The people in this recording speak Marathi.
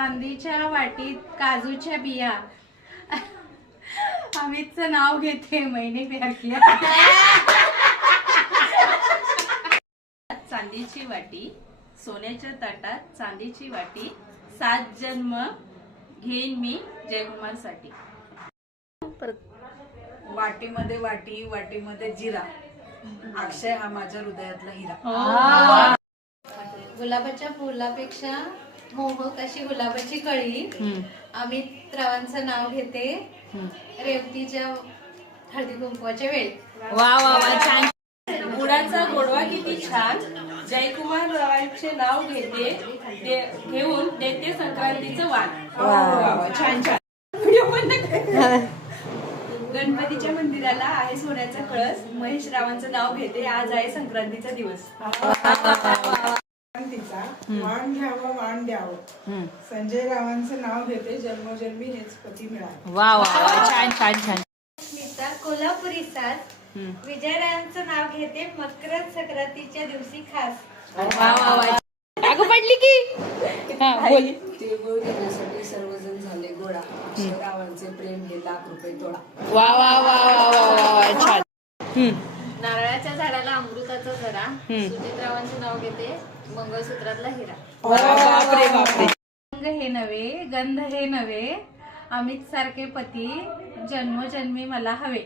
चांदीच्या वाटीत काजूच्या बिया. अमितचं नाव घेते मैंने प्यार किया. चांदीची वाटी, सोन्याच्या ताटात चांदीची वाटी, 7 जन्म घेईन मी जयकुमार साठी. वाटीमध्ये वाटी, वाटीमध्ये जिरा. अक्षय हा माझ्या हृदयातला हिरा. गुलाबाच्या फुलापेक्षा मोहक अशी गुलाबाची कळी. अमित रावांचं नाव घेते रेवतीच्या हळदी कुंकवाच्या वेळी. वा वा वा, छान. गुडाचा गोडवा किती छान, जयकुमार रावांचे नाव घेते घेऊन देते संक्रांतीचं वाण. छान छान. गणपतीच्या मंदिराला आहे सोन्याचा कळस, महेश रावांचं नाव घेते आज आहे संक्रांतीचा दिवस. वाण घ्यावं वाण द्यावं, संजय रावांचं नाव घेते जन्मोजन्मी हेच पती मिळावं. वा वा वा, छान छान छान. स्मिता कोल्हापुरी साज, विजयरावांचं नाव घेते मकर संक्रांतीच्या दिवशी खास. वा वा वा, अगं पडली की. हा, बोल. तिळगुळ घेण्यासाठी सर्वजण झाले गोळा. अक्षय रावांचे प्रेम हे ₹1,00,000 तोडा. वा वा वा वा वा वा, छान. नारळाच्या झाडाला अमृताचा जरा, सुजितरावांचं नाव घेते मंगळसूत्रातला हिरा. बापरे बापरे. रंग हे नवे, गंध हे नवे, अमित सारखे पती जन्मोजन्मी मला हवे.